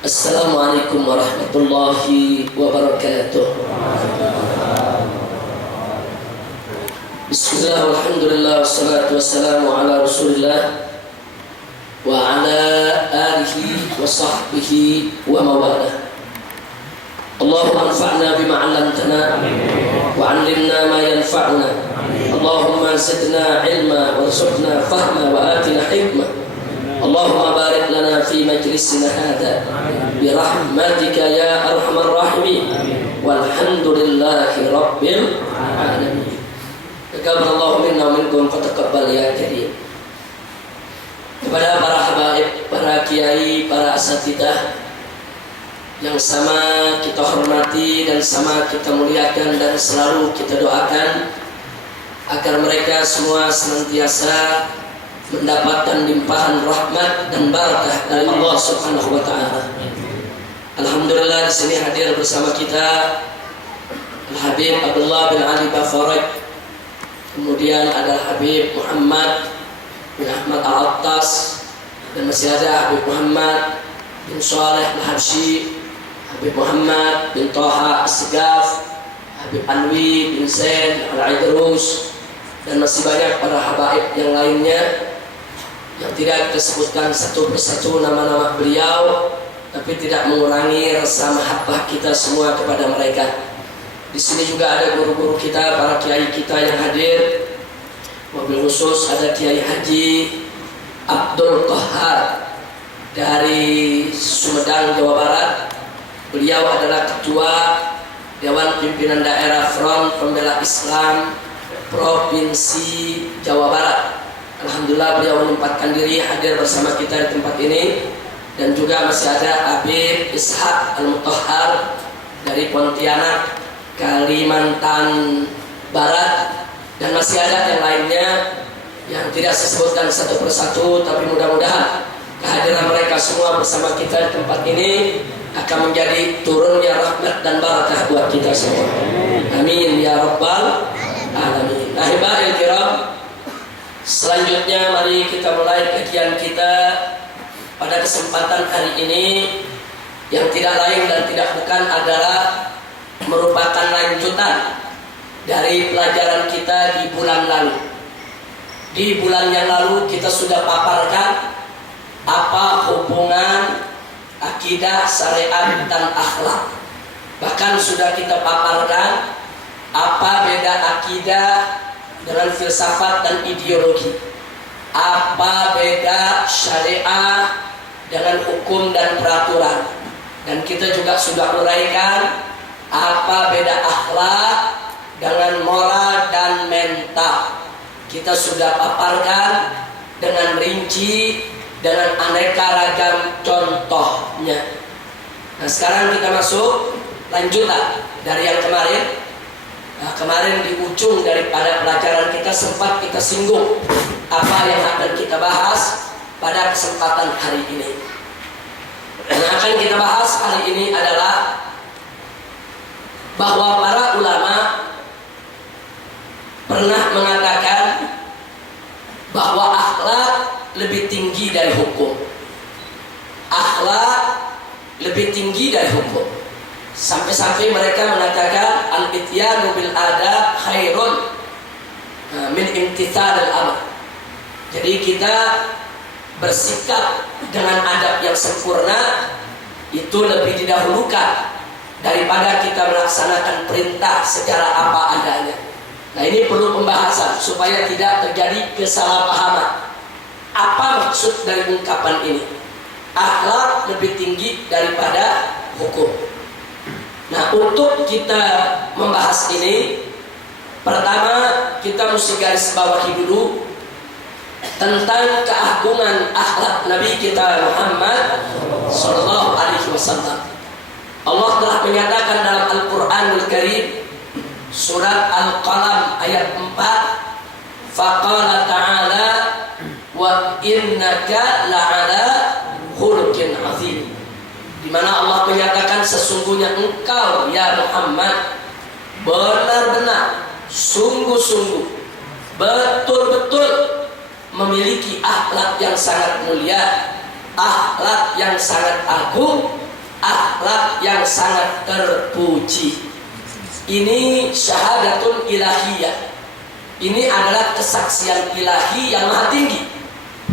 Assalamualaikum warahmatullahi wabarakatuh. Bismillah, alhamdulillah, wassalatu wassalamu ala rasulillah wa ala alihi wa sahbihi wa mawalah. Allahumma anfa'na bima 'allamtana wa 'allimna ma yanfa'una. Allahumma zidna ilma warzuqna fahma wa atina hikmah. Allahumma barik lana fi majlisina hadha bi rahmatika ya arhamar rahimin. Walhamdulillahi rabbil alamin. Taqabbalallahu minna wa minkum fataqabbal ya karim. Kepada para habaib, para kiai, para asatidzah yang sama kita hormati dan sama kita muliakan dan selalu kita doakan agar mereka semua senantiasa mendapatkan limpahan rahmat dan barakah dari Allah Subhanahu wa taala. Alhamdulillah di sini hadir bersama kita Al-Habib Abdullah bin Ali Bafaraj. Kemudian ada Habib Muhammad bin Ahmad Al-Attas, dan masih ada Habib Muhammad bin Saleh Al-Habsyi, Habib Muhammad bin Taha As-Segaf, Habib Anwi bin Zain Al-Idrus, dan masih banyak para habaib yang lainnya yang tidak kita sebutkan satu persatu nama-nama beliau, tapi tidak mengurangi rasa mahabbah kita semua kepada mereka. Di sini juga ada guru-guru kita, para kiai kita yang hadir. Wabil khusus ada Kiai Haji Abdul Qahar dari Sumedang, Jawa Barat. Beliau adalah Ketua Dewan Pimpinan Daerah Front Pembela Islam Provinsi Jawa Barat. Alhamdulillah beliau menyempatkan diri hadir bersama kita di tempat ini. Dan juga masih ada Habib Ishaq Al-Mutahhar dari Pontianak, Kalimantan Barat. Dan masih ada yang lainnya yang tidak saya sebutkan satu persatu, tapi mudah-mudahan kehadiran mereka semua bersama kita di tempat ini akan menjadi turunnya rahmat dan barakah buat kita semua. Amin ya rabbal alamin. Ahibahil kiram, selanjutnya mari kita mulai kajian kita pada kesempatan hari ini, yang tidak lain dan tidak bukan adalah merupakan lanjutan dari pelajaran kita di bulan lalu. Di bulan yang lalu kita sudah paparkan apa hubungan akidah, syariat, dan akhlak. Bahkan sudah kita paparkan apa beda akidah dengan filsafat dan ideologi, apa beda syariah dengan hukum dan peraturan. Dan kita juga sudah uraikan apa beda akhlak dengan moral dan mental. Kita sudah paparkan dengan rinci, dengan aneka ragam contohnya. Nah, sekarang kita masuk lanjutan dari yang kemarin. Nah, kemarin di ujung daripada pelajaran kita sempat kita singgung apa yang akan kita bahas pada kesempatan hari ini. Yang akan kita bahas hari ini adalah bahwa para ulama pernah mengatakan bahwa akhlak lebih tinggi dari hukum. Akhlak lebih tinggi dari hukum. Sampai-sampai mereka mengatakan al-ityanu bil adab khairun min imtithal al-amr. Jadi kita bersikap dengan adab yang sempurna itu lebih didahulukan daripada kita melaksanakan perintah secara apa adanya. Nah, ini perlu pembahasan supaya tidak terjadi kesalahpahaman. Apa maksud dari ungkapan ini? Akhlak lebih tinggi daripada hukum. Nah, untuk kita membahas ini, pertama kita mesti garis bawahi dulu tentang keagungan akhlak Nabi kita Muhammad sallallahu alaihi wasallam. Allah telah menyatakan dalam Al-Qur'anul Karim surat Al-Qalam ayat 4, faqala ta'ala wa innaka la'ala khuluqin azim, di mana Allah menyatakan sesungguhnya engkau ya Muhammad benar-benar sungguh-sungguh betul-betul memiliki akhlak yang sangat mulia, akhlak yang sangat agung, akhlak yang sangat terpuji. Ini syahadatun ilahiyah. Ini adalah kesaksian ilahi yang maha tinggi.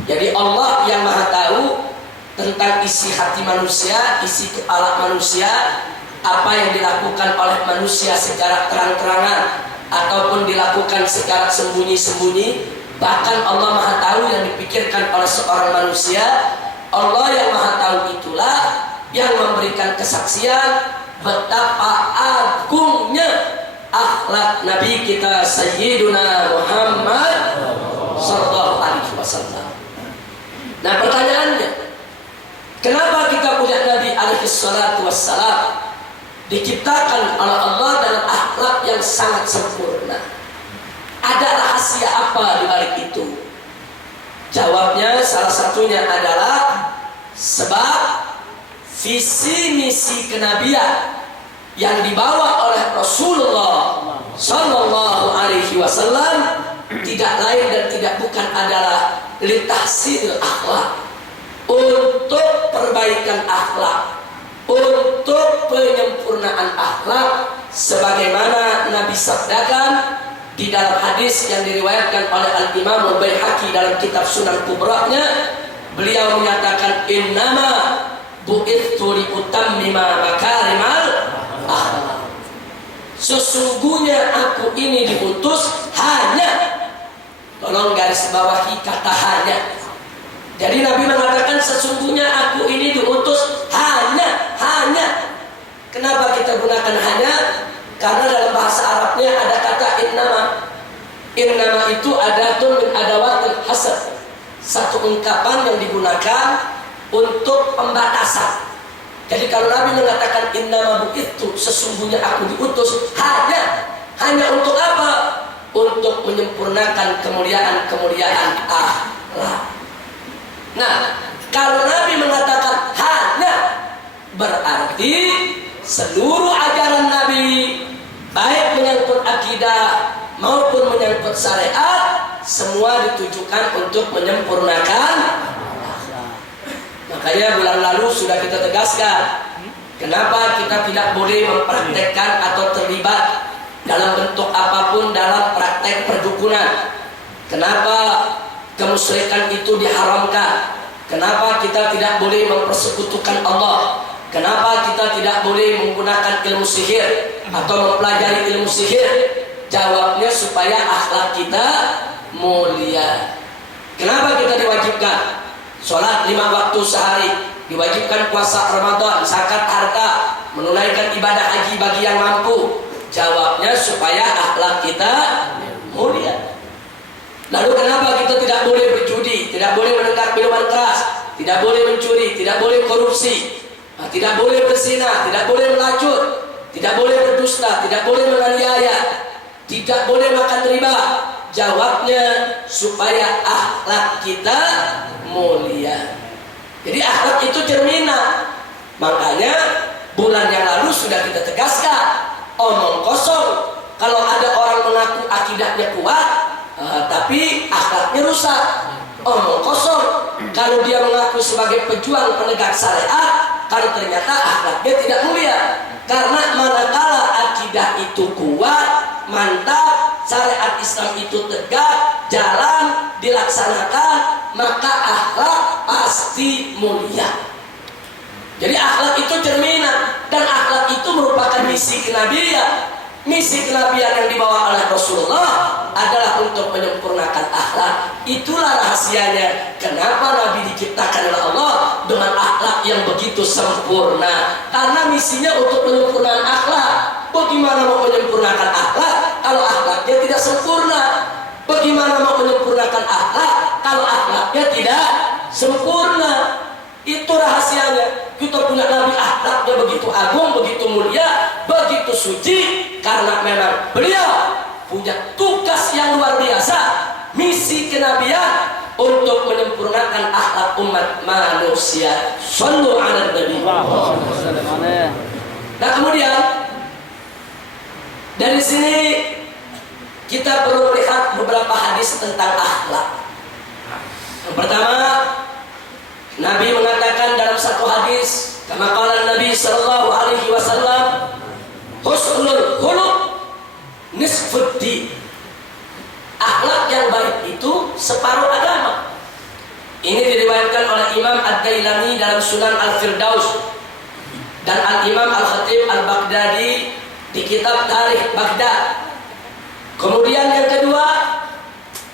Jadi Allah yang maha tahu tentang isi hati manusia, isi kepala manusia, apa yang dilakukan oleh manusia secara terang-terangan ataupun dilakukan secara sembunyi-sembunyi. Bahkan Allah maha tahu yang dipikirkan oleh seorang manusia. Allah yang maha tahu itulah yang memberikan kesaksian betapa agungnya akhlak Nabi kita Sayyiduna Muhammad sallallahu alaihi wasallam. Nah, pertanyaannya, kenapa kita punya Nabi alaihi salatu wassalam diciptakan oleh Allah dalam akhlak yang sangat sempurna? Ada rahasia apa di balik itu? Jawabnya salah satunya adalah sebab visi misi kenabian yang dibawa oleh Rasulullah sallallahu alaihi wasallam tidak lain dan tidak bukan adalah litahsil akhlak, untuk perbaikan akhlak, untuk penyempurnaan akhlak, sebagaimana Nabi sabdakan di dalam hadis yang diriwayatkan oleh Al-Imam Al-Baihaqi dalam kitab Sunan Kubra-nya. Beliau menyatakan, innama bu'ithu liutammima makarimal akhlak. Sesungguhnya aku ini diutus hanya, tolong garis bawahi kata hanya. Jadi Nabi mengatakan sesungguhnya aku ini diutus hanya. Kenapa kita gunakan hanya? Karena dalam bahasa Arabnya ada kata innama. Innama itu adatun min adawatil hasr, satu ungkapan yang digunakan untuk pembatasan. Jadi kalau Nabi mengatakan innama bu'ithu, sesungguhnya aku diutus hanya untuk apa? Untuk menyempurnakan kemuliaan akhlak. Nah, kalau Nabi mengatakan hanya, berarti seluruh ajaran Nabi, baik menyangkut akidah maupun menyangkut syariat, semua ditujukan untuk menyempurnakan akhlak. Makanya bulan lalu sudah kita tegaskan, kenapa kita tidak boleh mempraktekkan atau terlibat dalam bentuk apapun dalam praktek perdukunan. Kenapa kemusyrikan itu diharamkan? Kenapa kita tidak boleh mempersekutukan Allah? Kenapa kita tidak boleh menggunakan ilmu sihir atau mempelajari ilmu sihir? Jawabnya supaya akhlak kita mulia. Kenapa kita diwajibkan sholat 5 waktu sehari, diwajibkan puasa Ramadan, zakat harta, menunaikan ibadah haji bagi yang mampu? Jawabnya supaya akhlak kita mulia. Lalu kenapa kita tidak boleh berjudi, tidak boleh menenggak minuman keras, tidak boleh mencuri, tidak boleh korupsi, tidak boleh berzina, tidak boleh melacur, tidak boleh berdusta, tidak boleh menganiaya, tidak boleh makan riba? Jawabnya supaya akhlak kita mulia. Jadi akhlak itu cerminan. Makanya bulan yang lalu sudah kita tegaskan, omong kosong. Kalau ada orang mengaku akidahnya kuat, tapi akhlaknya rusak, omong kosong. Kalau dia mengaku sebagai pejuang penegak syariat, kalau ternyata akhlaknya tidak mulia. Karena manakala akidah itu kuat, mantap, syariat Islam itu tegak, jalan, dilaksanakan, maka akhlak pasti mulia. Jadi akhlak itu cerminan, dan akhlak itu merupakan misi kenabian. Misi kenabian yang dibawa oleh Rasulullah adalah untuk menyempurnakan akhlak. Itulah rahasianya kenapa Nabi diciptakan oleh Allah dengan akhlak yang begitu sempurna. Karena misinya untuk penyempurnaan akhlak. Bagaimana mau menyempurnakan akhlak kalau akhlaknya tidak sempurna? Bagaimana mau menyempurnakan akhlak kalau akhlaknya tidak sempurna? Itu rahasianya. Kita punya Nabi akhlaknya begitu agung, begitu mulia, begitu suci, karena memang beliau punya tugas yang luar biasa, misi kenabian untuk menyempurnakan akhlak umat manusia. Shallu ala Nabi. Nah, kemudian dari sini kita perlu melihat beberapa hadis tentang akhlak. Yang pertama, Nabi mengatakan dalam satu hadis, Kama qala Nabi sallallahu alaihi wasallam, husnul khuluq nisfuddin. Akhlak yang baik itu separuh agama. Ini diriwayatkan oleh Imam Ad-Dailami dalam Sunan Al-Firdaus dan Al-Imam Al-Khatib Al-Baghdadi di kitab Tarikh Baghdad. Kemudian yang kedua,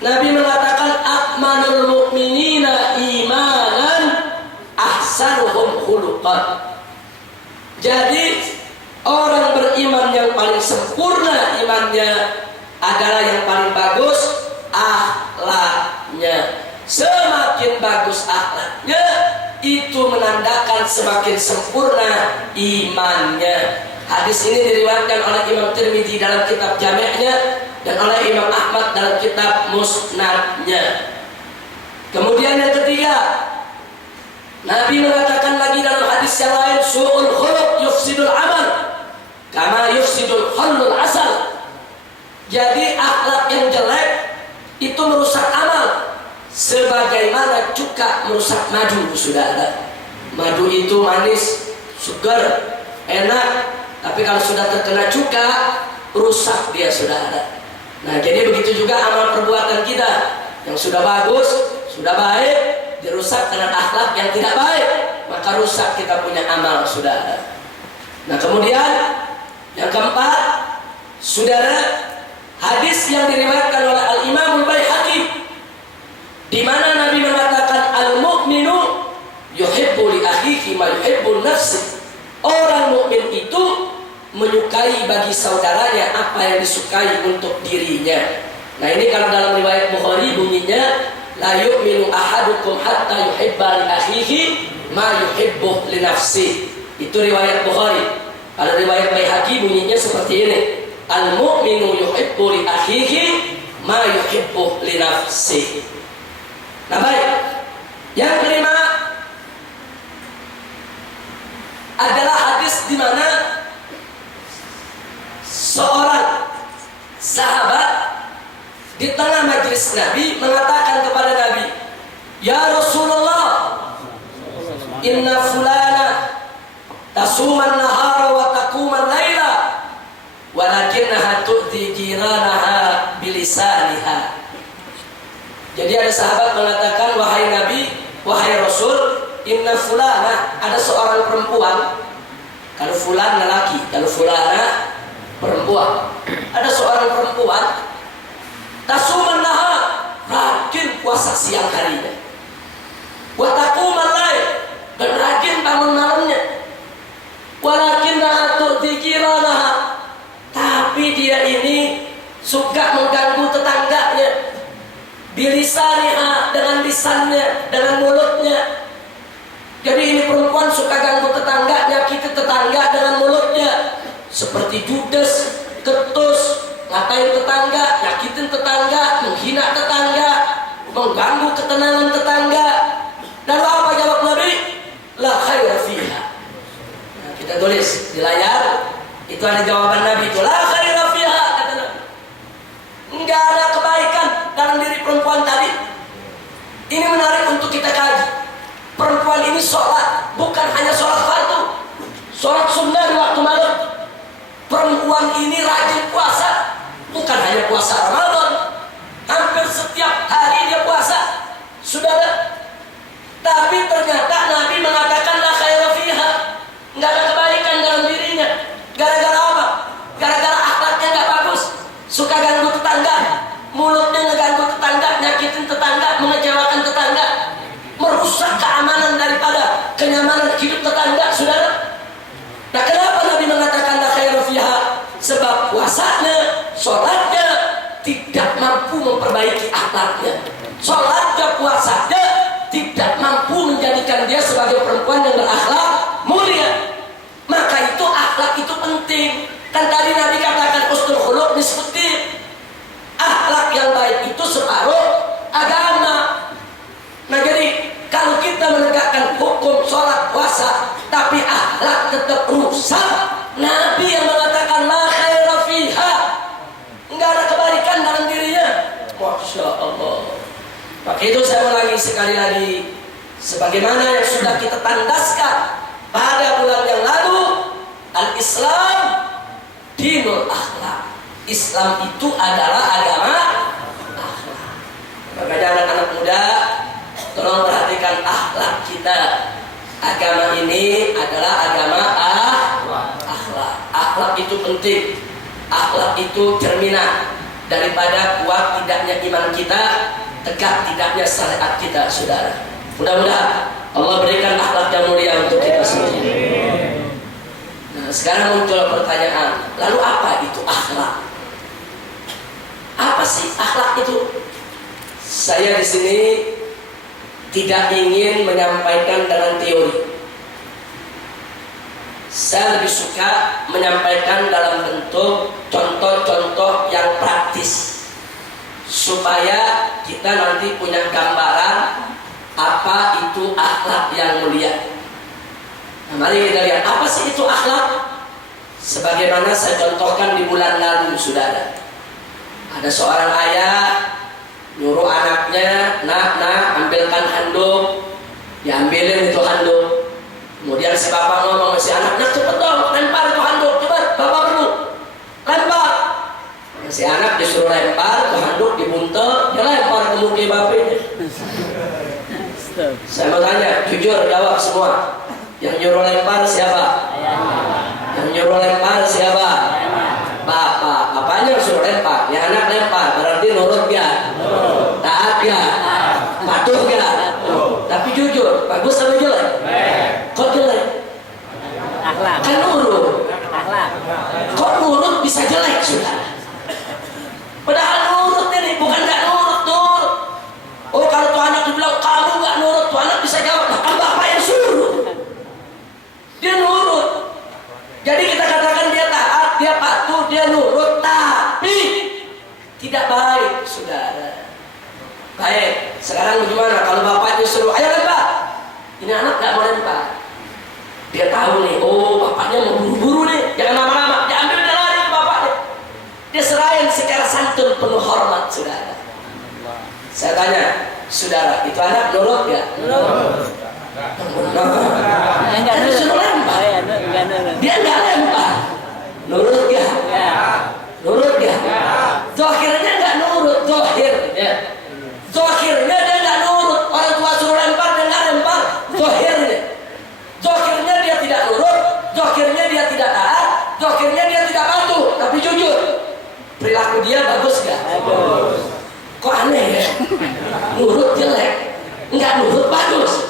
Nabi mengatakan akmalul mu'minina imanan ahsanuhum khuluqan. Jadi orang beriman yang paling sempurna imannya adalah yang paling bagus akhlaknya. Semakin bagus akhlaknya, itu menandakan semakin sempurna imannya. Hadis ini diriwayatkan oleh Imam Tirmidzi dalam kitab Jami'-nya dan oleh Imam Ahmad dalam kitab Musnad-nya. Kemudian yang ketiga, Nabi mengatakan lagi dalam hadis yang lain, su'ul khuluq yufsidul amal kama yufsidul khallul asal. Jadi akhlak yang jelek itu merusak amal sebagaimana cuka merusak madu, saudara. Madu itu manis, segar, enak, tapi kalau sudah terkena cuka, rusak dia, saudara. Nah, jadi begitu juga amal perbuatan kita yang sudah bagus, sudah baik, dirusak dengan akhlak yang tidak baik, maka rusak kita punya amal, saudara. Nah, kemudian yang keempat, saudara, hadis yang diriwayatkan oleh Al-Imam Al-Baihaqi di mana Nabi mengatakan al-mu'minu yuhibbu li akhihi ma yuhibbu nafsi. Orang mukmin itu menyukai bagi saudaranya apa yang disukai untuk dirinya. Nah, ini kalau dalam riwayat Bukhari bunyinya la yu'minu ahadukum hatta yuhibba li akhihi ma yuhibbu li nafsi. Itu riwayat Bukhari. Kalau riwayat Baihaqi bunyinya seperti ini. Al-mu'minu yuhibbu li akhihi ma yuhibbu li nafsi. Nah, baik. Yang kelima adalah hadis di mana seorang sahabat di tengah majelis Nabi mengatakan kepada Nabi, "Ya Rasulullah, inna fulana tasuman nahara wa taquman laila walakinnaha tu'dhi jiranaha bilisaniha." Jadi ada sahabat mengatakan, "Wahai Nabi, wahai Rasul, inna fulana," ada seorang perempuan. Kalau fulan lelaki, kalau fulana perempuan. Ada seorang perempuan tasuman nahar, rajin puasa siang harinya. Wa taqumal lail, dan rajin bangun malamnya. Walakinnaha tu'dhi jiranaha, tapi dia ini suka mengganggu tetangganya. Bilisaniha, dengan lisannya, dengan mulutnya. Jadi ini perempuan suka ganggu tetangga, nyakiti tetangga dengan mulutnya. Seperti judes, ketus, ngatain tetangga, nyakitin tetangga, menghina tetangga, mengganggu ketenangan tetangga. Dan apa jawab Nabi? La khaira fiha. Nah, kita tulis di layar, itu ada jawaban Nabi itu. La khaira fiha, kata Nabi. Enggak ada kebaikan dalam diri perempuan tadi. Ini menarik untuk kita kaji. Perempuan ini sholat, bukan hanya sholat fardu, sholat sunnah di waktu malam. Perempuan ini rajin puasa, bukan hanya puasa Ramadan, hampir setiap hari dia puasa, saudara. Tapi ternyata Nabi mengatakan la khaira fiha, nggak ada kebaikan dalam dirinya. Gara-gara apa? Gara-gara akhlaknya nggak bagus, suka ganggu tetangga, mulutnya ngeganggu tetangga, nyakitin tetangga, mengecewakan tetangga, merusak keamanan daripada kenyamanan hidup tetangga, saudara. Nah, kenapa Nabi mengatakan la khaira fiha? Sebab puasanya, sholatnya tidak mampu memperbaiki akhlaknya. Sholatnya, puasanya tidak mampu menjadikan dia sebagai perempuan yang berakhlak mulia. Maka itu akhlak itu penting. Kan tadi Nabi katakan husnul khuluq nisfuddin. Akhlak yang baik itu separuh agama. Nah, jadi kalau kita menegakkan hukum sholat puasa tapi akhlak tetap rusak, Nabi yang mengatakan la khaira fiha, enggak ada kebaikan dalam dirinya. Masya Allah. Maka itu saya ulangi sekali lagi, sebagaimana yang sudah kita tandaskan pada bulan yang lalu, al-Islam dinul akhlak. Islam itu adalah agama akhlak. Makanya anak-anak muda, tolong perhatikan akhlak kita. Agama ini adalah agama akhlak. Akhlak itu penting. Akhlak itu cerminan daripada kuat tidaknya iman kita, tegak tidaknya syariat kita, saudara. Mudah-mudahan Allah berikan akhlak yang mulia untuk kita semua. Nah, sekarang muncul pertanyaan, lalu apa itu akhlak? Apa sih akhlak itu? Saya di sini tidak ingin menyampaikan dengan teori. Saya lebih suka menyampaikan dalam bentuk contoh-contoh yang praktis, supaya kita nanti punya gambaran apa itu akhlak yang mulia. Nah, mari kita lihat apa sih itu akhlak. Sebagaimana saya contohkan di bulan lalu, saudara. Ada seorang ayah nyuruh anaknya, nak, ambilkan handuk. Diambilin itu handuk. Kemudian si bapak ngomong si anaknya, cepet dong, lempar itu handuk, cepet, bapak perlu lempar. Si anak disuruh lempar ke handuk, dibuntel, dia lempar ke muka bapaknya. Saya mau tanya, jujur jawab semua. Yang nyuruh lempar siapa? Yang nyuruh lempar siapa? Bapak. Bapaknya suruh lempar, ya anak lempar, berarti nurut dia, taat dia, patuh dia. Tapi jujur, bagus atau jelek? Kok jelek? Akhlak. Kan nurut. Akhlak. Kok nurut bisa jelek, saudara? Padahal nurut ini bukan nggak nurut. Oh, kalau tuh anak dibilang kamu nggak nurut, tuh anak bisa jawab, nah, kan bapak yang suruh. Dia nurut. Jadi kita katakan dia taat, dia patuh, dia nurut, tapi tidak baik, saudara. Baik, sekarang bagaimana kalau bapaknya suruh, ayo lempar. Ini anak nggak mau lempar. Dia tahu nih, oh bapaknya mau buru-buru nih, jangan lama-lama, diambil dia lari ke bapaknya. Dia serahin secara santun penuh hormat, saudara. Saya tanya, saudara, itu anak nurut ya? Nurut. Enggak disuruh lempar. Dia nggak lempar. Nurut ya? Nurut ya? Zohirnya nggak nurut, zohir. Zohirnya dia nggak nurut. Orang tua suruh lempar, dia nggak lempar. Zohirnya. Zohirnya dia tidak nurut. Zohirnya dia tidak taat. Zohirnya dia tidak patuh. Tapi jujur, perilaku dia bagus nggak? Bagus. Kok aneh ya? Nurut jelek, nggak nurut bagus.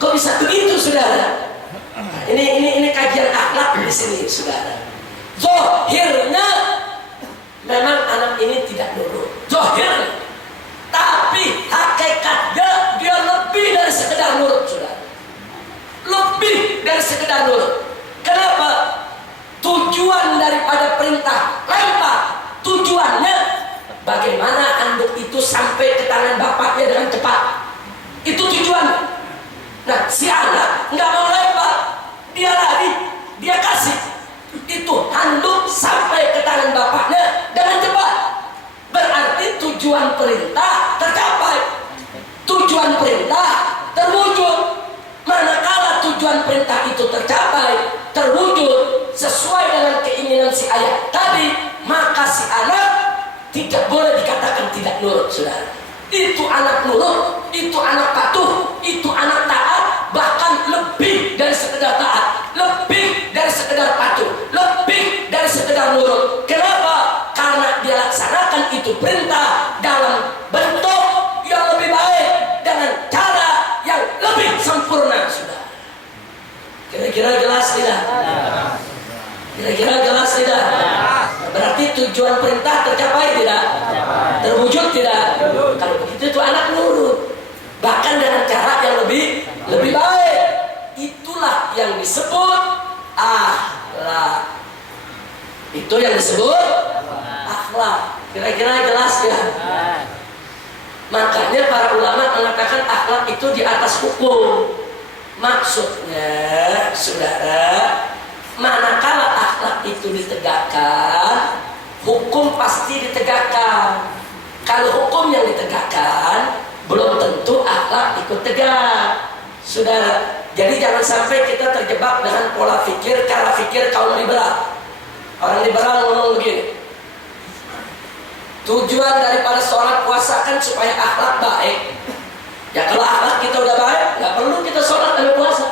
Kok bisa begitu, saudara? Ini kajian akhlak di sini, saudara. Zohirnya memang anak ini tidak nurut. Zohirnya. Tapi hakikatnya dia lebih dari sekedar nurut, saudara. Lebih dari sekedar nurut. Kenapa? Tujuan daripada perintah lempar, tujuannya bagaimana anduk itu sampai ke tangan bapaknya dengan cepat. Itu tujuannya. Nah, si anak nggak mau lempar, dia lari, dia kasih. Itu handuk sampai ke tangan bapaknya dengan cepat. Berarti tujuan perintah tercapai. Tujuan perintah terwujud. Manakala tujuan perintah itu tercapai, terwujud sesuai dengan keinginan si ayah tadi, maka si anak tidak boleh dikatakan tidak nurut, saudara. Itu anak nurut, itu anak patuh, itu anak taat, bahkan lebih dari sekedar taat, lebih dari sekedar patuh, lebih dari sekedar nurut. Kenapa? Karena dia laksanakan itu perintah dalam bentuk yang lebih baik, dengan cara yang lebih sempurna, sudah. Kira-kira jelas tidak? Kira-kira jelas tidak? Berarti tujuan perintah tercapai tidak? Terwujud tidak? Kalau begitu itu anak nurut, bahkan dengan cara yang lebih baik. Itulah yang disebut akhlak. Itu yang disebut akhlak. Kira-kira jelas ya? Makanya para ulama mengatakan akhlak itu di atas hukum. Maksudnya, saudara, manakala akhlak itu ditegakkan, hukum pasti ditegakkan. Kalau hukum yang ditegakkan, belum tentu akhlak ikut tegak. Saudara, Jadi jangan sampai kita terjebak dengan pola pikir, cara pikir kaum liberal. Orang liberal ngomong begini, tujuan daripada sholat puasa kan supaya akhlak baik. Ya kalau akhlak kita udah baik, nggak perlu kita sholat dan puasa.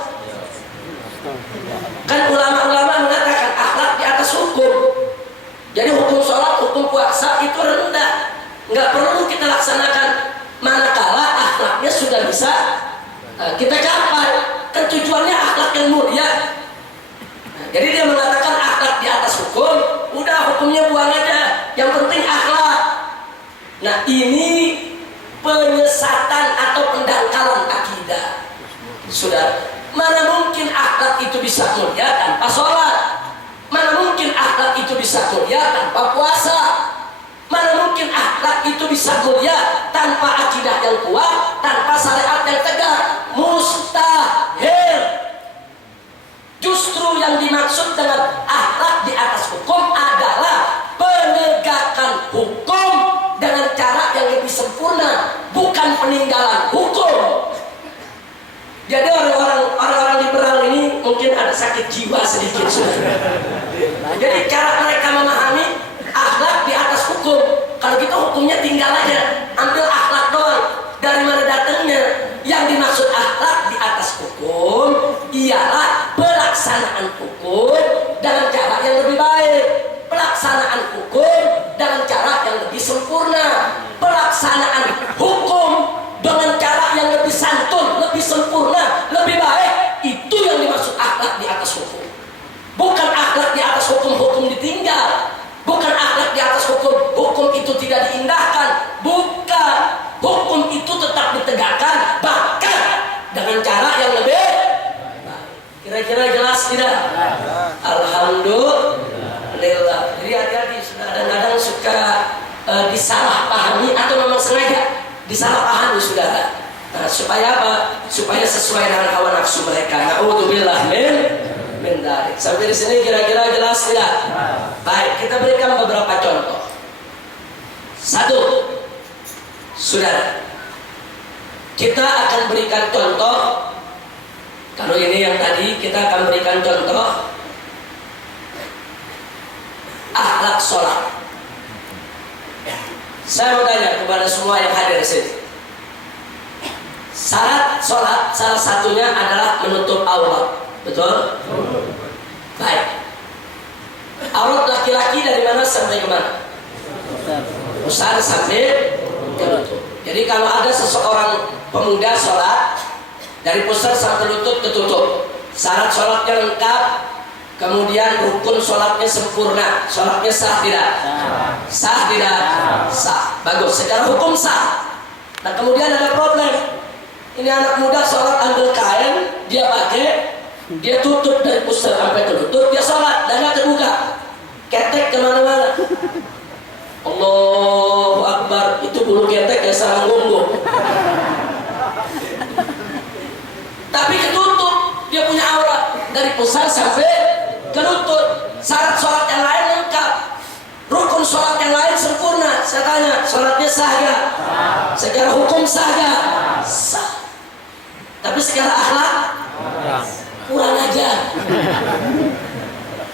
Kan ulama-ulama mengatakan akhlak di atas hukum. Jadi hukum sholat, hukum puasa itu rendah, nggak perlu kita laksanakan. Manakala akhlaknya sudah bisa kita capai, kan tujuannya akhlak yang mulia. Jadi dia mengatakan akhlak di atas hukum, udah hukumnya buang aja, yang penting akhlak. Nah ini penyesatan atau pendangkalan akidah. Sudah, mana mungkin akhlak itu bisa mulia tanpa sholat? Mana mungkin akhlak itu bisa mulia tanpa puasa? Mana mungkin akhlak itu bisa mulia tanpa akidah yang kuat, tanpa syariat yang tegak? Mustahil. Justru yang dimaksud dengan akhlak di atas hukum adalah penegakan hukum dengan cara yang lebih sempurna, bukan peninggalan hukum. Jadi orang-orang liberal ini mungkin ada sakit jiwa sedikit sudah. Jadi cara mereka memahami akhlak di atas hukum, kalau gitu hukumnya tinggal aja, ambil akhlak doang. Dari mana datangnya? Yang dimaksud akhlak di atas hukum ialah pelaksanaan hukum dengan cara yang lebih baik, pelaksanaan hukum dengan cara yang lebih sempurna, pelaksanaan hukum dengan cara yang lebih santun, lebih sempurna, lebih baik. Itu yang dimaksud akhlak di atas hukum. Bukan akhlak di atas hukum ditinggal, bukan akhlak di atas hukum itu tidak diindahkan, bukan. Hukum itu tetap ditegakkan, bahkan dengan cara yang lebih baik. Kira-kira jelas tidak? Alhamdulillah. Jadi hati-hati, kadang-kadang suka disalahpahami atau memang sengaja disalahpahami saudara. Nah, supaya apa? Supaya sesuai dengan hawa nafsu mereka. Na'udzubillah min dzalik. Sampai di sini kira-kira jelas tidak? Baik, kita berikan beberapa contoh. Satu, saudara, kita akan berikan contoh. Kalau ini yang tadi, kita akan berikan contoh akhlak sholat. Saya mau tanya kepada semua yang hadir di sini. Syarat sholat salah satunya adalah menutup aurat, betul? Baik. Aurat laki-laki dari mana sampai ke mana? Pusar sampai ke lutut. Jadi kalau ada seseorang pemuda sholat dari pusar sampai lutut ketutup, syarat sholatnya lengkap, kemudian rukun sholatnya sempurna, sholatnya sah tidak? Sah tidak? Sah. Bagus. Secara hukum sah. Nah kemudian ada problem. Ini anak muda sholat ambil kain, dia pakai, dia tutup dari pusar sampai ke lutut, dia sholat dan nggak terbuka, ketek kemana-mana. Allahu Akbar, itu bulu ketek ya sarang gonggong. Tapi ketutup, dia punya aurat dari pusar sampai ke lutut. Syarat sholat yang lain lengkap, rukun sholat yang lain sempurna. Saya tanya, sholatnya sah ya? Secara hukum sah ya? Sah. Tapi secara akhlak kurang ajar.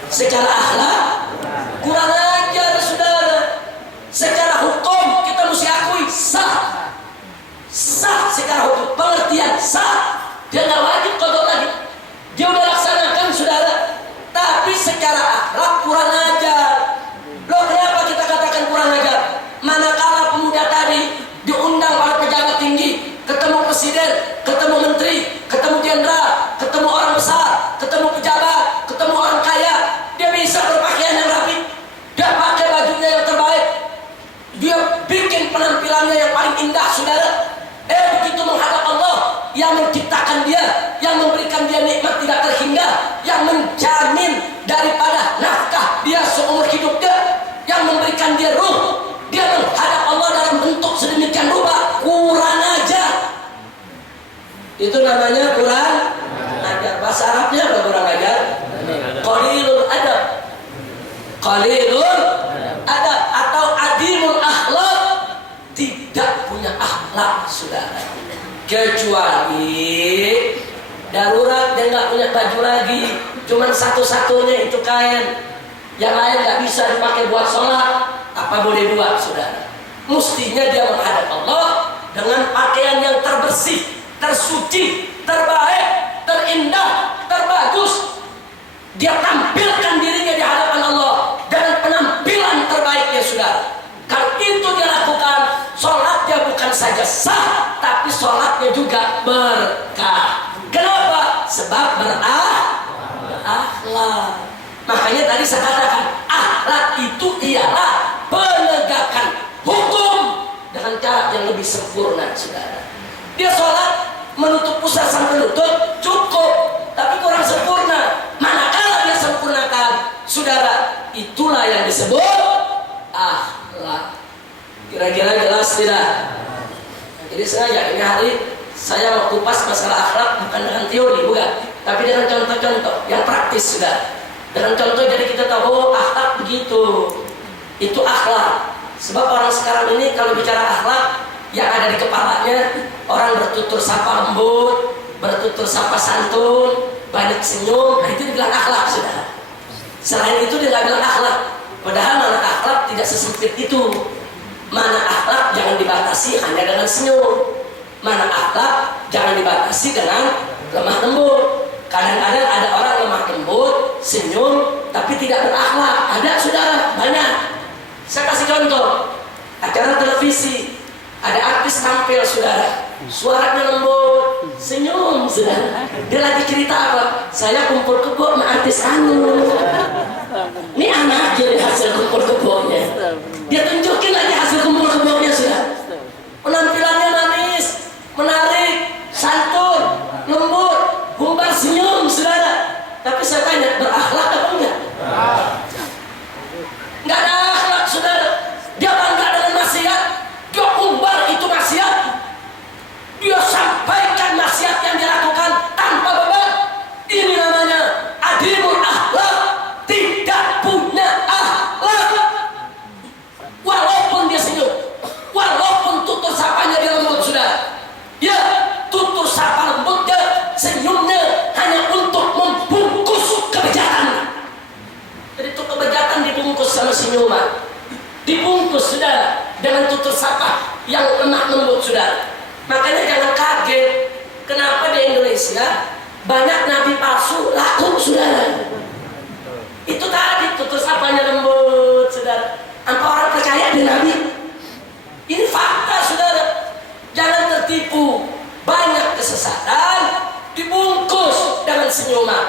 Secara akhlak kurang ajar saudara. Secara hukum kita mesti akui sah. Sah secara hukum, pengertian sah. Dia nggak wajib kodok lagi. Dia udah laksanakan saudara. Tapi secara akhlak kurang ajar. Loh kenapa kita katakan kurang ajar? Manakala pemuda tadi diundang oleh pejabat tinggi, ketemu presiden, ketemu menteri, ketemu jenderal, ketemu orang besar, ketemu pejabat, ketemu orang kaya, dia bisa berpakaian yang rapi, dia pakai bajunya yang terbaik, dia bikin penampilannya yang paling indah saudara. Begitu menghadap Allah yang menciptakan dia, yang memberikan dia nikmat tidak terhingga, yang menjamin daripada nafkah dia seumur hidup dia, yang memberikan dia ruh, dia menghadap Allah dalam bentuk sedemikian rupa, kurang ajar. Itu namanya kurang ajar. Bahasa Arabnya apa kurang ajar? Qalilul adab. Qalilul adab atau adimul akhlak, tidak punya akhlak saudara. Kecuali darurat dia nggak punya baju lagi, cuman satu-satunya itu kain, yang lain nggak bisa dipakai buat sholat, apa boleh buat saudara? Mestinya dia menghadap Allah dengan pakaian yang terbersih, tersuci, terbaik, terindah, terbagus. Dia tampilkan dirinya di hadapan Allah dengan penampilan terbaiknya saudara. Kalau itu dia lakukan, sholatnya bukan saja sah, tapi sholatnya juga berkah. Kenapa? Sebab berakhlak. Makanya tadi saya katakan, akhlak itu ialah penegakan hukum dengan cara yang lebih sempurna, saudara. Dia sholat menutup pusat sampai lutut cukup, tapi kurang sempurna. Manakala dia sempurnakan, saudara, itulah yang disebut akhlak. Kira-kira jelas tidak? Jadi sengaja ini hari saya mau kupas masalah akhlak bukan dengan teori, bukan, tapi dengan contoh-contoh yang praktis sudah. Dengan contoh jadi kita tahu, oh akhlak begitu, itu akhlak. Sebab orang sekarang ini kalau bicara akhlak, yang ada di kepalanya orang bertutur sapa lembut, bertutur sapa santun, banyak senyum, nah itu dibilang akhlak sudah. Selain itu dia nggak bilang akhlak. Padahal mana akhlak tidak sesempit itu. Mana akhlak jangan dibatasi hanya dengan senyum. Mana akhlak jangan dibatasi dengan lemah lembut. Kadang-kadang ada orang lemah lembut, senyum, tapi tidak berakhlak. Ada saudara, banyak. Saya kasih contoh. Acara televisi, ada artis tampil saudara, suaranya lembut, senyum saudara. Dia lagi cerita apa? Saya kumpul kebo sama artis anu. Ini anak jadi hasil kumpul kebonya. Dia tunjukin lagi hasil kumpul kebonya saudara. Penampilannya manis, menarik, santun, lembut, gumbar senyum saudara. Tapi saya tanya, berakhlak apa enggak? Enggak ada akhlak saudara. Dia bangga dengan maksiat, dia umbar itu maksiat, dia sampaikan maksiat yang dilakukan tanpa beban. Ini namanya adimul akhlak, tidak punya akhlak. Walaupun dia senyum, walaupun tutur sapanya dia lembut sudah, ya tutur sapa lembutnya, senyumnya hanya untuk membungkus kebejatan. Jadi itu kebejatan dibungkus sama senyuman, dibungkus sudah dengan tutur sapa yang lemah lembut sudah. Makanya jangan kaget kenapa di Indonesia banyak nabi palsu laku saudara. Itu tadi tutur sapanya lembut saudara. Apa orang percaya di nabi? Ini fakta saudara. Jangan tertipu. Banyak kesesatan dibungkus dengan senyuman.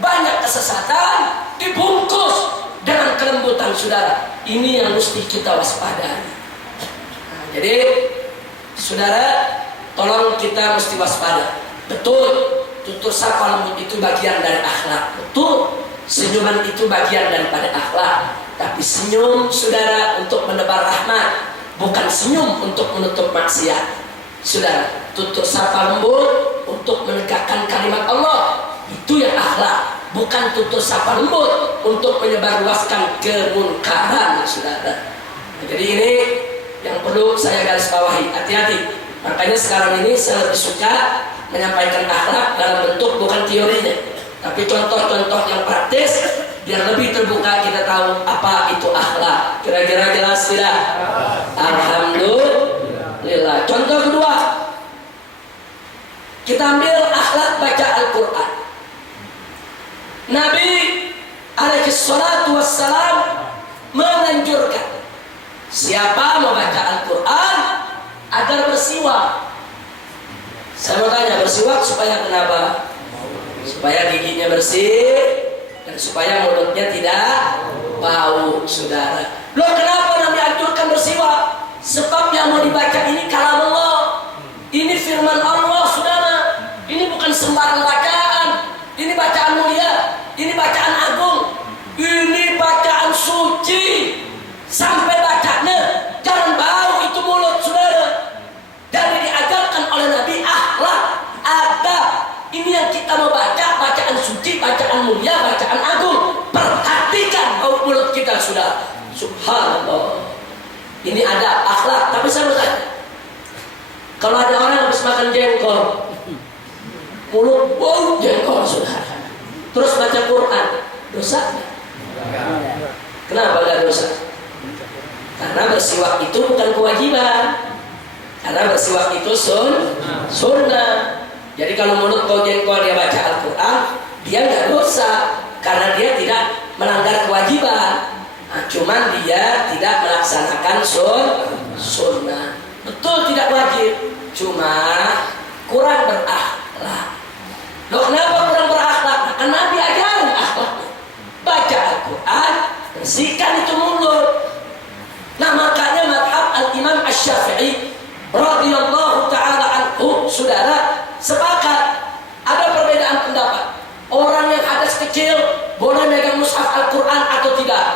Banyak kesesatan dibungkus dengan kelembutan saudara. Ini yang mesti kita waspadai. Nah, jadi saudara, tolong kita mesti waspada. Betul, tutur sapa lembut itu bagian dari akhlak. Betul, senyuman itu bagian daripada akhlak. Tapi senyum saudara untuk menebar rahmat, bukan senyum untuk menutup maksiat. Saudara, tutur sapa lembut untuk menegakkan kalimat Allah, itu yang akhlak. Bukan tutur sapa lembut untuk menyebarluaskan kemunkaran saudara. Jadi ini yang perlu saya garis bawahi, hati-hati. Makanya sekarang ini saya lebih suka menyampaikan akhlak dalam bentuk bukan teorinya, tapi contoh-contoh yang praktis, biar lebih terbuka kita tahu apa itu akhlak. Kira-kira jelas tidak? Alhamdulillah. Contoh kedua, kita ambil akhlak baca Al-Quran. Nabi alaihi salatu wassalam menganjurkan siapa mau baca Al-Quran agar bersiwak. Saya mau tanya, bersiwak supaya kenapa? Supaya giginya bersih dan supaya mulutnya tidak bau saudara. Loh kenapa Nabi anjurkan bersiwak? Sebab yang mau dibaca ini kalam Allah, ini firman Allah saudara. Ini bukan sembarang bacaan, ini bacaan mulia, ini bacaan agung, ini bacaan suci. Sampai bacanya jangan bau itu mulut saudara. Jadi diajarkan oleh Nabi akhlak, adab. Ini yang kita mau baca, bacaan suci, bacaan mulia, bacaan agung. Perhatikan bau mulut kita sudah. Subhanallah. Ini ada akhlak. Tapi saya mau tanya, kalau ada orang habis makan jengkol, mulut bau jengkol saudara. Terus baca Quran, dosa nggak? Kenapa nggak dosa? Karena bersiwak itu bukan kewajiban. Karena bersiwak itu sunnah. Jadi kalau mulut bau jengkol dia baca Al-Quran, dia nggak dosa karena dia tidak melanggar kewajiban. Nah, cuman dia tidak melaksanakan sunnah. Betul tidak wajib, cuma kurang berakhlak. Loh, kenapa kurang berakhlak? Karena Nabi ajaran akhlak. Baca Al-Quran, bersihkan itu mulut. Nah, makanya madhab Al-Imam Asy-Syafi'i radhiyallahu ta'ala anhu, saudara, sepakat. Ada perbedaan pendapat. Orang yang hadas kecil boleh megang mushaf Al-Quran atau tidak.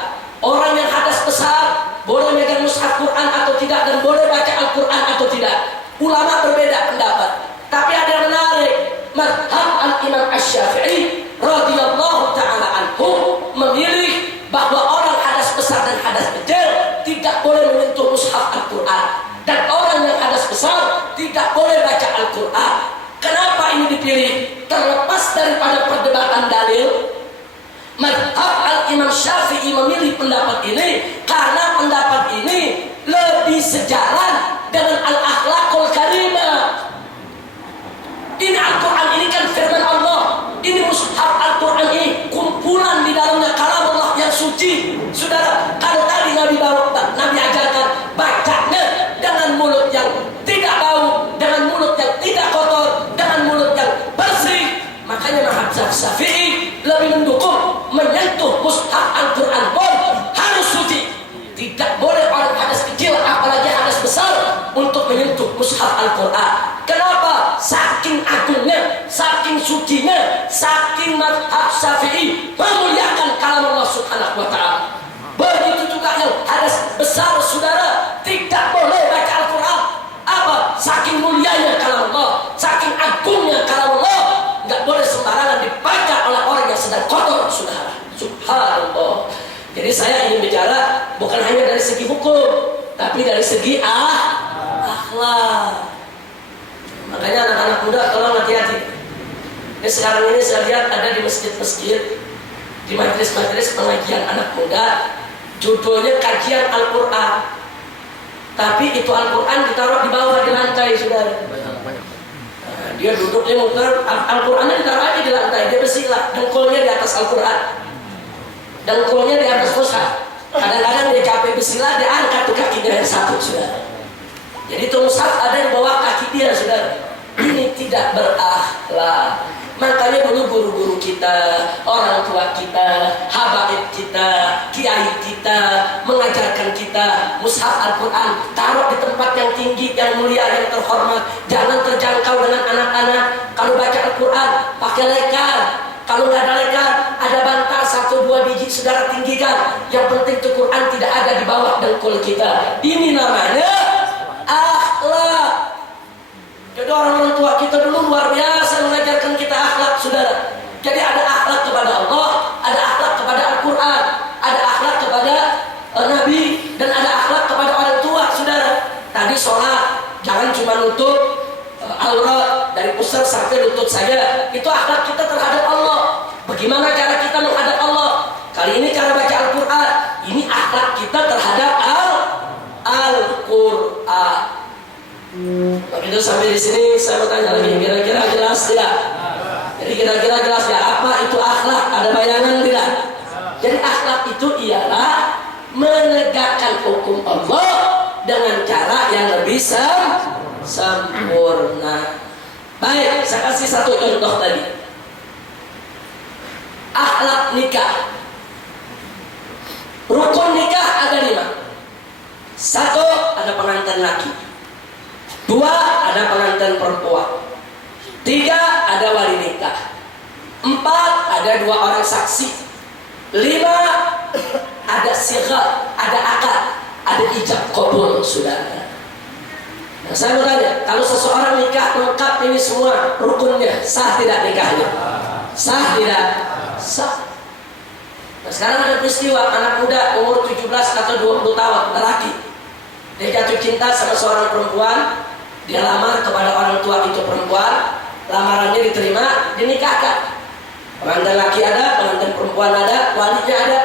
Orang yang hadas besar boleh megang mushaf Quran atau tidak, dan boleh baca Al-Quran atau tidak. Ulama berbeda pendapat. Tapi ada yang menarik. Madhab Al-Imam Asy-Syafi'i radhiyallahu ta'ala anhu memilih bahwa orang hadas besar dan hadas kecil tidak boleh menyentuh mushaf Al-Quran, dan orang yang hadas besar tidak boleh baca Al-Quran. Kenapa ini dipilih? Terlepas daripada perdebatan dalil, madhab Al-Imam Syafi'i memilih pendapat ini karena pendapat ini lebih sejalan dengan Al-Akhlaqul Karimah. Ini Al-Quran ini kan firman Allah. Ini mushaf Al-Quran ini kumpulan di dalamnya kalam Allah yang suci. Saudara, kalau tadi Nabi ajarkan bacanya dengan mulut yang tidak bau, dengan mulut yang tidak kotor, dengan mulut yang bersih. Makanya madhab Syafi'i lebih mendukung menyentuh mushaf Al-Quran pun harus suci. Tidak boleh orang hadas kecil apalagi hadas besar untuk menyentuh mushaf Al-Quran. Kenapa? Saking agungnya, saking sucinya, saking madhab Syafi'i memuliakan kalam Allah Subhanahu wa ta'ala. Begitu juga yang hadas besar, saudara, tidak boleh baca Al-Quran. Apa? Saking mulianya kalam Allah, saking agungnya kalam Allah, nggak boleh sembarangan dibaca oleh orang yang sedang kotor, saudara. Subhanallah. Jadi saya ingin bicara bukan hanya dari segi hukum, tapi dari segi akhlak. Makanya anak-anak muda tolong hati-hati. Ini sekarang ini saya lihat ada di masjid-masjid, di majelis-majelis pengajian anak muda, judulnya kajian Al-Quran. Tapi itu Al-Quran ditaruh di bawah di lantai, saudara. Nah, dia duduknya muter, Al-Qurannya ditaruh aja di lantai, dia bersila, dengkulnya di atas Al-Quran, dengkulnya di atas mushaf. Kadang-kadang dia capek bersila, dia angkat tuh kakinya yang satu, saudara. Jadi itu mushaf ada di bawah kaki dia, saudara. Ini tidak berakhlak. Makanya dulu guru-guru kita, orang tua kita, habaib kita, kiai kita mengajarkan kita mushaf Al-Quran taruh di tempat yang tinggi, yang mulia, yang terhormat. Jangan terjangkau dengan anak-anak. Kalau baca Al-Quran pakai lekar. Kalau nggak ada lekar, ada bantal 1-2 biji, saudara tinggikan. Yang penting itu Quran tidak ada di bawah dengkul kita. Ini namanya akhlak. Jadi orang tua kita dulu luar biasa mengajarkan kita akhlak, saudara. Jadi ada akhlak kepada Allah, ada akhlak kepada Al-Quran, ada akhlak kepada Nabi, dan ada akhlak kepada orang tua, saudara. Tadi sholat, jangan cuma nutup aurat dari pusar sampai lutut saja. Itu akhlak kita terhadap Allah. Bagaimana cara kita menghadap Allah? Kali ini cara baca Al-Quran. Ini akhlak kita terhadap Al-Quran. Begitu sampai di sini saya mau tanya lagi, kira-kira jelas tidak? Jadi kira-kira jelas ya apa itu akhlak? Ada bayangan tidak? Jadi akhlak itu ialah menegakkan hukum Allah dengan cara yang lebih sempurna. Baik, saya kasih satu contoh tadi. Akhlak nikah. Rukun nikah ada 5. 1, ada pengantin laki. 2, ada pengantin perempuan. 3, ada wali nikah. 4, ada 2 orang saksi. 5, ada sighah, ada akad, ada ijab qabul, saudara. Nah, saya mau tanya, kalau seseorang nikah lengkap ini semua rukunnya, sah tidak nikahnya? Sah tidak? Sah. Nah, sekarang ada peristiwa anak muda umur 17 atau 20 tahun, lelaki. Dia jatuh cinta sama seorang perempuan. Dia lamar kepada orang tua itu perempuan. lamarannya diterima, dinikahkan. Pengantin laki ada, pengantin perempuan ada, walinya ada.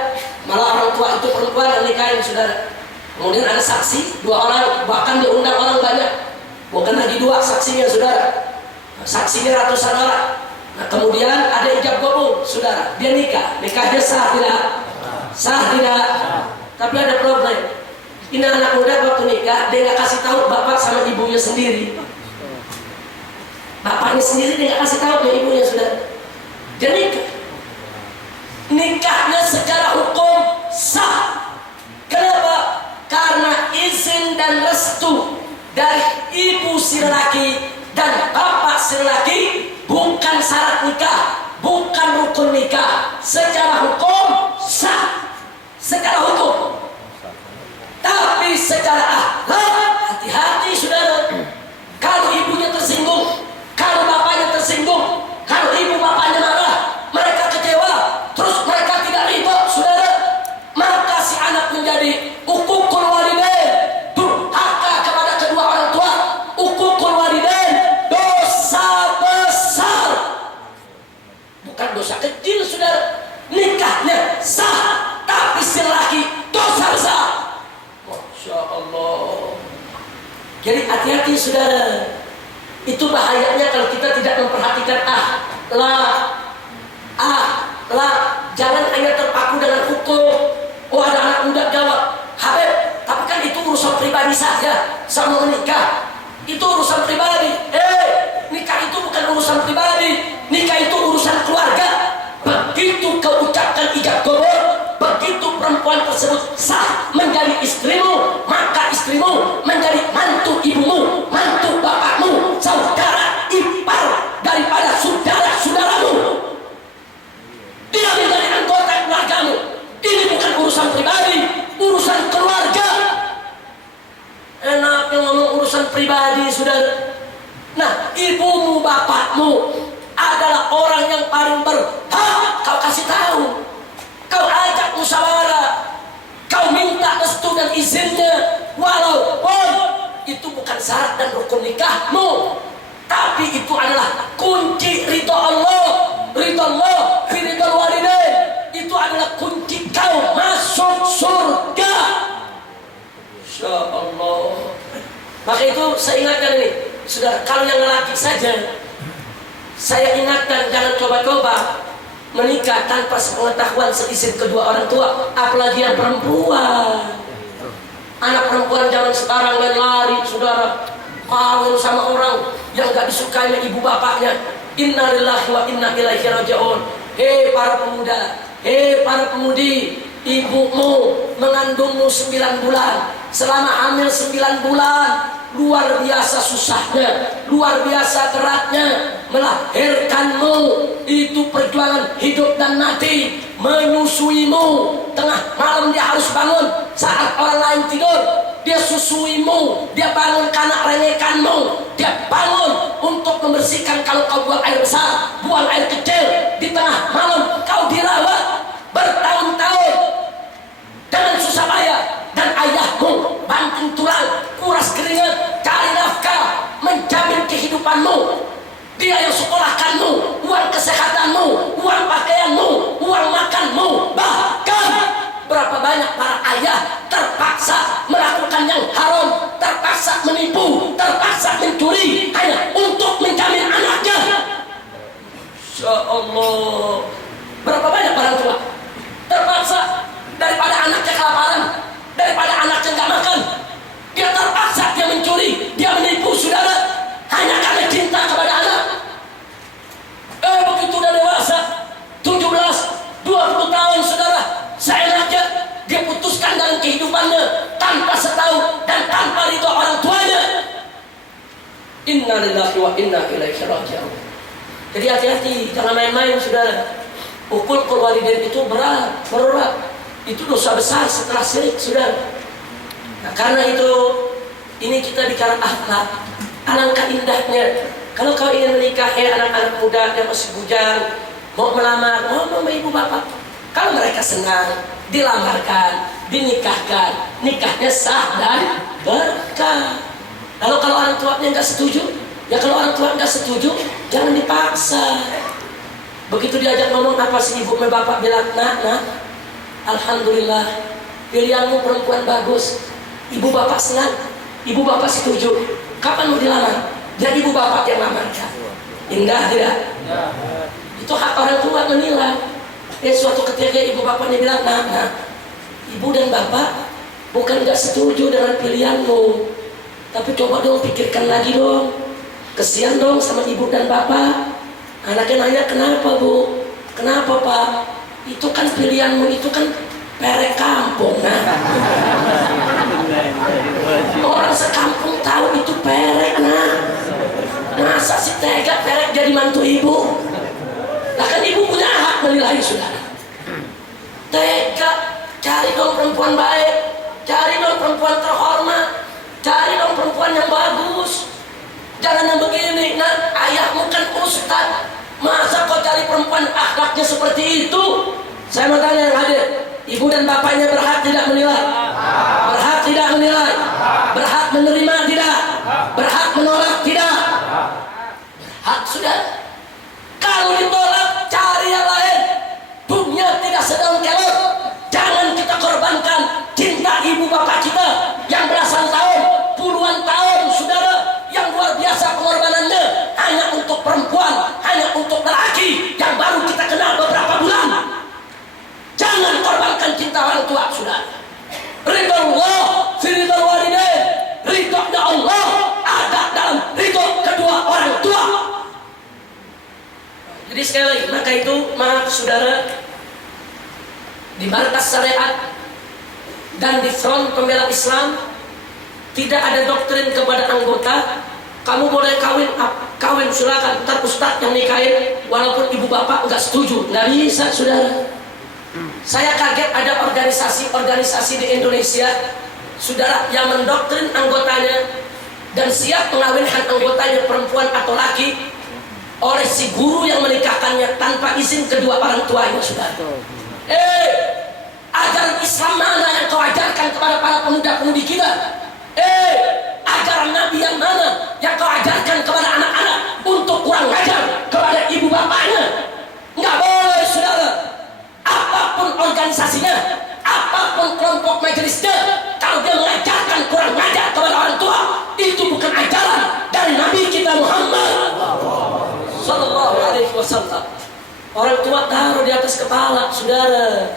Malah orang tua itu perempuan yang nikahin, saudara. Kemudian ada saksi 2 orang, bahkan diundang orang banyak. Bukan lagi 2 saksinya, saudara. Saksinya ratusan orang. Nah, kemudian ada ijab kabul, saudara. Dia nikah, nikahnya sah tidak? Sah tidak? Tapi ada problem. Ini anak muda waktu nikah, dia nggak kasih tahu bapak sama ibunya sendiri. Bapaknya sendiri dia nggak kasih tahu ke ibunya, saudara. Dia nikah. Nikahnya secara hukum sah. Kenapa? Karena izin dan restu dari ibu si lelaki dan bapak si lelaki, bukan syarat nikah, bukan rukun nikah. Secara hukum sah. Secara hukum. Tapi secara akhlak, hati-hati saudara. Kalau ibunya tersinggung, kalau bapaknya tersinggung, kalau ibu bapaknya marah, mereka kecewa, terus mereka tidak ridho, saudara, maka si anak menjadi uququl walidain, durhaka kepada kedua orang tua. Uququl walidain, dosa besar, bukan dosa kecil, saudara. Nikahnya sah, tapi si laki dosa besar. Masya Allah. Jadi hati-hati, saudara. Itu bahayanya kalau kita tidak memperhatikan akhlak. Jangan hanya terpaku dengan hukum. Oh, ada anak muda jawab, Habib, tapi kan itu urusan pribadi saja. Sama menikah itu urusan pribadi. Nikah itu bukan urusan pribadi. Nikah itu urusan keluarga. Begitu kau ucapkan ijab kabul, begitu perempuan tersebut sah menjadi istrimu, maka istrimu menjadi mantu ibumu, mantu bapakmu, saudara ipar daripada saudara-saudaramu. Dia menjadi anggota keluargamu. Ini bukan urusan pribadi, urusan keluarga. Enaknya ngomong urusan pribadi, saudara. Nah, ibumu, bapakmu adalah orang yang paling berhak kau kasih tahu. Kau ajak musyawarah, kau minta restu dan izinnya, walaupun itu bukan syarat dan rukun nikahmu, tapi itu adalah kunci ridho Allah. Ridho Allah fi ridhal walidain, itu adalah kunci kau masuk surga. Insya Allah. Maka itu saya ingatkan ini, sudah, kalau yang lelaki saja saya ingatkan, jangan coba-coba menikah tanpa sepengetahuan seizin kedua orang tua, apalagi yang perempuan. Anak perempuan zaman sekarang main lari, saudara, kawin sama orang yang gak disukainya ibu bapaknya. Inna lillahi wa inna ilaihi raji'un. Hei para pemuda, hei para pemudi, ibumu mengandungmu 9 bulan. Selama hamil 9 bulan, luar biasa susahnya, luar biasa beratnya melahirkanmu. Itu perjuangan hidup dan mati. Menyusuimu, tengah malam dia harus bangun saat orang lain tidur, dia susuimu, dia bangun karena rengekanmu, dia bangun untuk membersihkan. Kalau kau buang air besar, buang air kecil, di tengah malam kau dirawat bertahun-tahun dengan susah payah. Dan ayahmu banting tulang, kuras keringat, cari nafkah, menjamin kehidupanmu. Dia yang sekolahkanmu, uang kesehatanmu, uang pakaianmu, uang makanmu. Bahkan berapa banyak para ayah terpaksa melakukan yang haram, terpaksa menipu, terpaksa mencuri hanya untuk menjamin anaknya. Insya Allah. Berapa banyak orang tua terpaksa daripada anaknya kelaparan, daripada anaknya nggak makan, dia terpaksa, dia mencuri, dia menipu, saudara, hanya karena cinta kepada anak. Begitu udah dewasa, 17, 20 tahun, saudara, seenaknya dia putuskan dalam kehidupannya tanpa setahu dan tanpa ridho orang tuanya. Inna lillahi wa inna ilaihi raji'un. Jadi hati-hati, jangan main-main, saudara. Uququl walidain itu berat. Itu dosa besar setelah syirik, saudara. Nah, karena itu ini kita bicara akhlak. Alangkah indahnya kalau kau ingin menikah, anak-anak muda yang masih bujang, mau melamar, ngomong sama ibu bapak. Kalau mereka senang, dilamarkan, dinikahkan, nikahnya sah dan berkah. Kalau orang tuanya nggak setuju, Ya kalau orang tua nggak setuju, jangan dipaksa. Begitu diajak ngomong apa sih ibu sama bapak bilang, nah, alhamdulillah pilihanmu perempuan bagus. Ibu bapak senang, ibu bapak setuju. Kapan mau dilamar? Jadi ibu bapak yang lamar ya. Indah tidak? Itu hak orang tua menilai. Suatu ketika ibu bapaknya bilang, nah, ibu dan bapak bukan nggak setuju dengan pilihanmu, tapi coba dong pikirkan lagi dong. Kesian dong sama ibu dan bapak. Anaknya nanya, kenapa bu? Kenapa pak? Itu kan pilihanmu, itu kan perek kampung. Nah, orang sekampung tahu itu perek. Nah, masa sih tega perek jadi mantu ibu? Nah kan ibu punya hak menilai saudara. Tega, cari dong perempuan baik, cari dong perempuan terhormat, cari dong perempuan yang bagus. Jangan yang begini, nah ayahmu kan ustaz, masa kau cari perempuan akhlaknya seperti itu? Saya mau tanya yang hadir, ibu dan bapaknya berhak tidak menilai? Berhak tidak menilai? Berhak menerima tidak? Berhak menolak tidak? Berhak sudah. Kalau ditolak, cari yang lain. Punya tidak sedang kelot. Jangan kita korbankan cinta ibu bapak kita yang belasan tahun, puluhan tahun, saudara, yang luar biasa pengorbanannya hanya untuk perempuan, hanya untuk lelaki yang baru kita kenal beberapa bulan. Jangan korbankan cinta orang tua, saudara. Ridho Allah fi ridho walidain. Ridhonya Allah ada dalam ridho kedua orang tua. Jadi sekali lagi, maka itu maaf saudara, di markas syariat dan di front pembela Islam tidak ada doktrin kepada anggota. Kamu boleh kawin silakan, ntar ustaz yang nikahin walaupun ibu bapak nggak setuju, nggak bisa saudara. Saya kaget ada organisasi di Indonesia, saudara, yang mendoktrin anggotanya dan siap mengawinkan anggotanya perempuan atau laki oleh si guru yang menikahkannya tanpa izin kedua orang tuanya, saudara. Ajaran Islam mana yang kau ajarkan kepada para pemuda-pemudi kita? Ajaran Nabi yang mana yang kau ajarkan kepada anak-anak untuk kurang ajar kepada ibu bapaknya? Nggak boleh, saudara. Apapun organisasinya, apapun kelompok majelisnya, kalau dia mengajarkan kurang ajar kepada orang tua, itu bukan ajaran dari Nabi kita Muhammad Sallallahu Alaihi Wasallam. Orang tua taruh di atas kepala, saudara.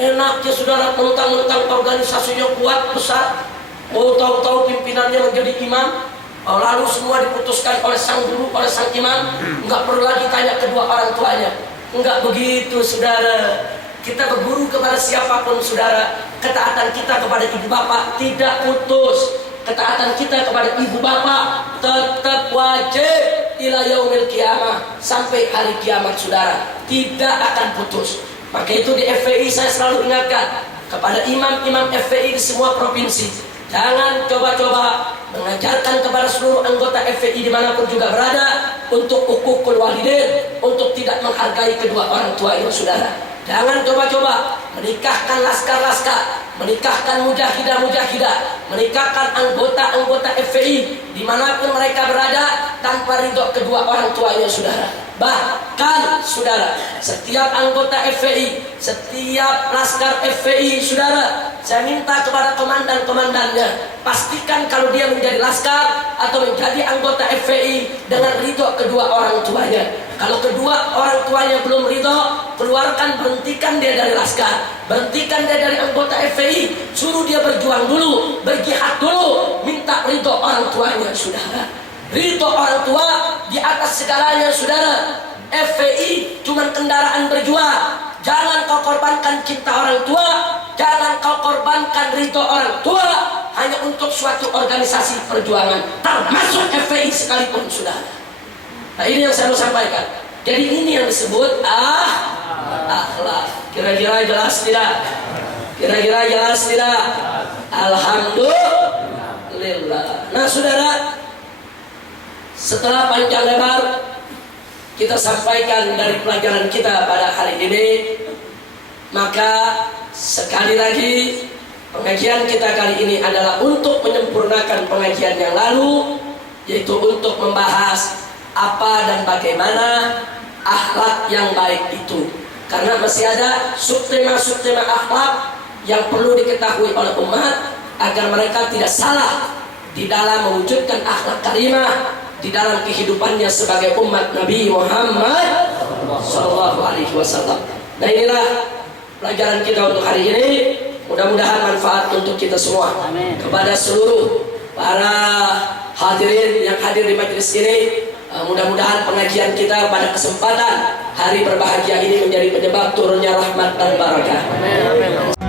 Enaknya saudara mentang-mentang organisasinya kuat besar, mau tahu-tahu pimpinannya menjadi imam, lalu semua diputuskan oleh sang guru, oleh sang imam, nggak perlu lagi tanya kedua orang tuanya. Enggak begitu, saudara. Kita berguru kepada siapapun, saudara. Ketaatan kita kepada ibu bapak tidak putus. Ketaatan kita kepada ibu bapak tetap wajib ila yaumil qiyamah, sampai hari kiamat, saudara. Tidak akan putus. Maka itu di FPI saya selalu ingatkan kepada imam-imam FPI di semua provinsi, jangan coba-coba mengajarkan kepada seluruh anggota FPI dimanapun juga berada untuk hukukul walidain, untuk tidak menghargai kedua orang tuanya, saudara. Jangan coba-coba menikahkan laskar-laskar, menikahkan mujahidah-mujahidah, menikahkan anggota-anggota FPI dimanapun mereka berada tanpa ridho kedua orang tuanya, saudara. Bahkan, saudara, setiap anggota FPI, setiap laskar FPI, saudara, saya minta kepada komandan-komandannya, pastikan kalau dia menjadi laskar atau menjadi anggota FPI dengan ridho kedua orang tuanya. Kalau kedua orang tuanya belum ridho, keluarkan, berhentikan dia dari laskar, berhentikan dia dari anggota FPI, suruh dia berjuang dulu, berjihad dulu, minta ridho orang tuanya, saudara. Ridho orang tua di atas segalanya, saudara. FPI cuma kendaraan berjuang. Jangan kau korbankan cinta orang tua, jangan kau korbankan ridho orang tua hanya untuk suatu organisasi perjuangan, termasuk FPI sekalipun, saudara. Nah, ini yang saya mau sampaikan. Jadi ini yang disebut akhlak. Kira-kira jelas tidak? Kira-kira jelas tidak? Alhamdulillah. Nah, saudara, setelah panjang lebar kita sampaikan dari pelajaran kita pada hari ini, maka sekali lagi pengajian kita kali ini adalah untuk menyempurnakan pengajian yang lalu, yaitu untuk membahas apa dan bagaimana akhlak yang baik itu. Karena masih ada subtema-subtema akhlak yang perlu diketahui oleh umat agar mereka tidak salah di dalam mewujudkan akhlak karimah di dalam kehidupannya sebagai umat Nabi Muhammad SAW. Nah, inilah pelajaran kita untuk hari ini. Mudah-mudahan manfaat untuk kita semua. Amin. Kepada seluruh para hadirin yang hadir di majelis ini, mudah-mudahan pengajian kita pada kesempatan hari berbahagia ini menjadi penyebab turunnya rahmat dan barakah. Amin.